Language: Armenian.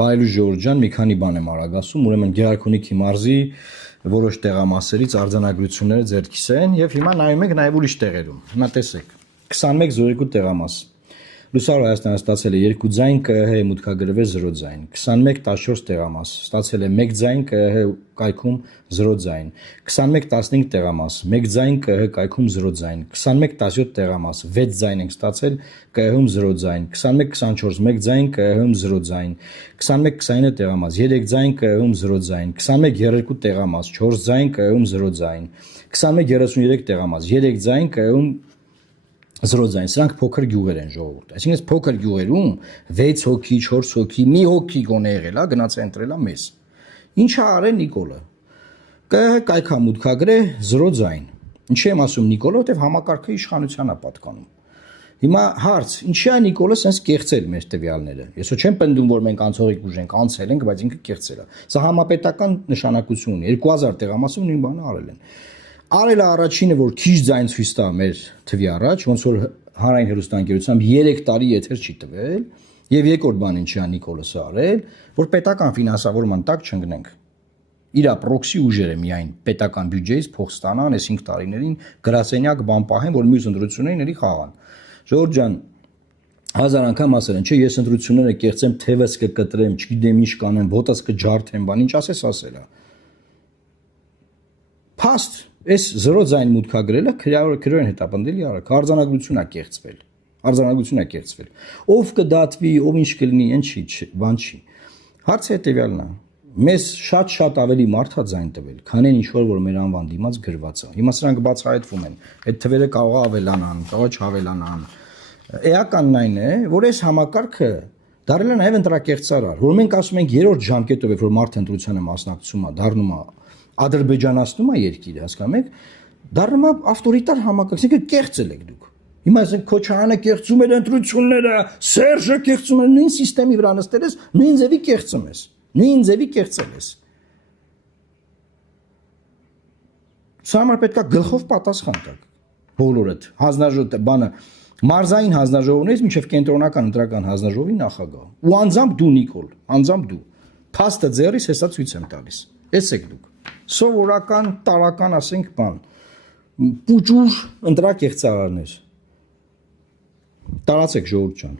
Բայլու Ժորժ ջան, մի քանի բան եմ արագ ասում, ուրեմն Գեղարքունիքի մարզի որոշ տեղամասերից արձանագրությունները ձեռքիս են եւ հիմա նայում ենք նաեւ ուրիշ տեղերում։ Հիմա տեսեք 2102 տեղամաս Լուսավոր Հայաստանը ստացել է 2 ձայն, ԿՀ մուտքագրվել 0 ձայն, 2114 տեղամաս ստացել է 1 ձայն, ԿՀ կայքում 0 ձայն, 2115 տեղամաս 1 ձայն, ԿՀ կայքում 0 ձայն, 2117 տեղամաս 6 ձայն ենք ստացել, ԿՀ-ում 0 ձայն, 2124 1 ձայն, ԿՀ-ում 0 ձայն, 2129 տեղամաս 3 ձայն, ԿՀ-ում 0 ձայն, 2132 տեղամաս 4 ձայն, ԿՀ-ում 0 ձայն, 2133 տեղամաս 3 ձայն, ԿՀ-ում 0 ձայն, սրանք փոքր գյուղեր են ժողովուրդ։ Այսինքն փոքր գյուղերում 6 հոգի, 4 հոգի, մի հոգի գոնե եղել է, գնաց է ընտրել է մեզ։ Ինչ է արել Նիկոլը։ ԿՀ կայքա մուտքագրե 0 ձայն։ Ինչի եմ ասում Նիկոլը, որտեվ համակարգը իշխանության է պատկանում։ Հիմա հարց, ինչի է Նիկոլը sense կեղծել մեր տվյալները։ Ես չեմ պնդում, որ մենք անցողիկ ուժենք, անցել ենք, բայց ինքը կեղծել է։ Սա համապետական նշանակություն ունի։ 2000 տեղամասում նույն բանը արել են։ Արել է առաջինը, որ քիչ ձայն ցույց տա մեր թվի առաջ, ոնց որ հանրային հեռուստաընկերությամբ 3 տարի եթեր չի տվել, եւ երկրորդ բան ինչի է Նիկոլոսը արել, որ պետական ֆինանսավորման տակ չընկնենք։ Իրա պրոքսի ուժերը միայն պետական բյուջեից փող ստանան այս 5 տարիներին գրասենյակ բան պահեն, որ մյուս ընտրություններին էլի խաղան։ Ժորժ ջան, 1000 անգամ ասել են, չէ, ես ընտրությունները կեղծեմ, թևս կկտրեմ, չգիտեմ ինչ կանեմ, ոտս կջարդեմ, բան ինչ ասես ասել է։ Փաստ Այս 0 ձայն մուտքագրելը քրեորեն հետապնդելի արագ արձանագրություն է կեղծվել։ Արձանագրություն է կեղծվել։ Ով կդատվի, ով ինչ կլինի, այն չի, բան չի։ Հարցը հետեւյալն է։ Մեզ շատ ավելի մարդ է ձայն տվել, քան այն ինչ որ մեր անվան դիմաց գրված է։ Հիմա սրանք բացահայտվում են։ Այդ թվերը կարող է ավելանան, կարող է չավելանան։ Էականն այն է, որ այս համակարգը դարձել է նաև ընտրակեղծարար, որ մենք ասում ենք երրորդ ժամկետով, որ մարդ ընտրությանը մասնակցում է, դառնում է ադրբեջանացնում է երկիրը, հասկանում եք, դառնում է ավտորիտար համակարգ, այսինքն կեղծել եք դուք։ Հիմա ասենք Քոչարյանը կեղծում էր ընտրությունները, Սերժը կեղծում էր, նույն համակարգի վրա նստել ես, նույն ձևի կեղծում ես, նույն ձևի կեղծել ես։ Սա համար պետք է գլխով պատասխան տաք բոլորդ, հանձնաժողովը, բանը, մարզային հանձնաժողովներից մինչև կենտրոնական ընտրական հանձնաժողովի նախագահ։ Ու անձամբ դու Նիկոլ, անձամբ դու։ Փաստը ձեռիս հեսա ցույց եմ տալիս։ Էս եք դուք։ Սովորական, տարական, ասենք, բան, պուճուր ընտրակեղծարարներ, տարացեք ժողովուրդ ջան։